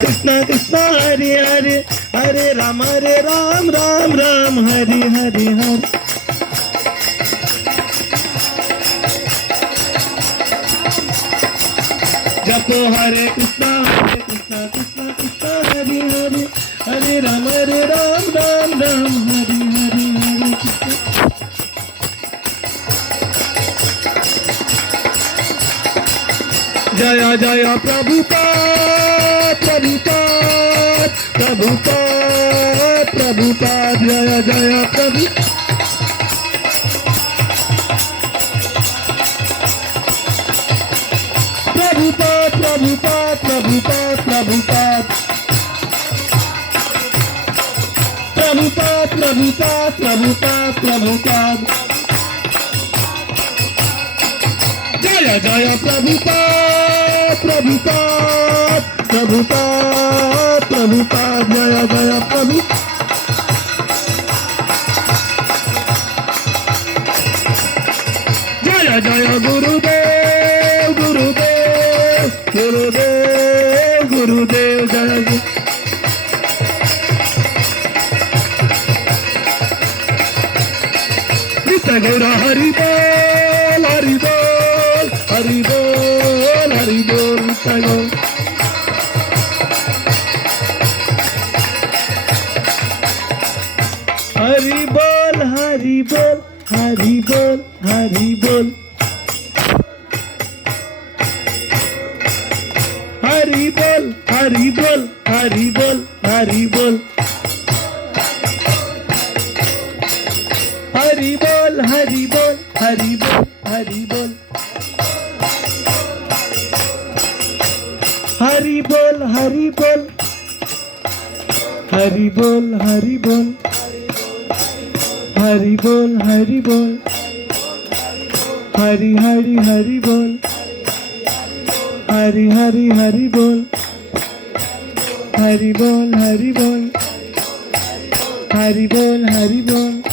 कृष्ण कृष्ण हरे हरे हरे राम राम राम हरे हरे हरे जपो हरे कृष्ण कृष्ण कृष्ण हरे हरे हरे राम राम हरे हरे हरे जय जय प्रभुपाद प्रभुपाद प्रभुपाद प्रभुपाद जय जय प्रभु प्रभुपाद प्रभुपाद प्रभुपाद प्रभुपाद प्रभुपाद प्रभुपाद प्रभुपाद प्रभुपाद जय जय प्रभुपाद प्रभुपाद प्रभुपाद प्रभुपाद जय जय प्रभु जय जय गुरुदेव गुरुदेव गुरुदेव गुरुदेव जय जय नित्य गौर हरि बोल हरि बोल हरि बोल हरि बोल नित्य गौर हरि बोल हरि बोल हरि बोल हरि बोल हरि बोल हरि बोल हरि बोल हरि बोल हरि बोल हरि बोल हरि बोल हरि बोल हरि बोल हरि बोल हरि बोल हरि बोल हरि बोल हरि बोल हरि हरि हरि बोल हरि हरि हरि बोल हरि बोल हरि बोल हरि बोल हरि बोल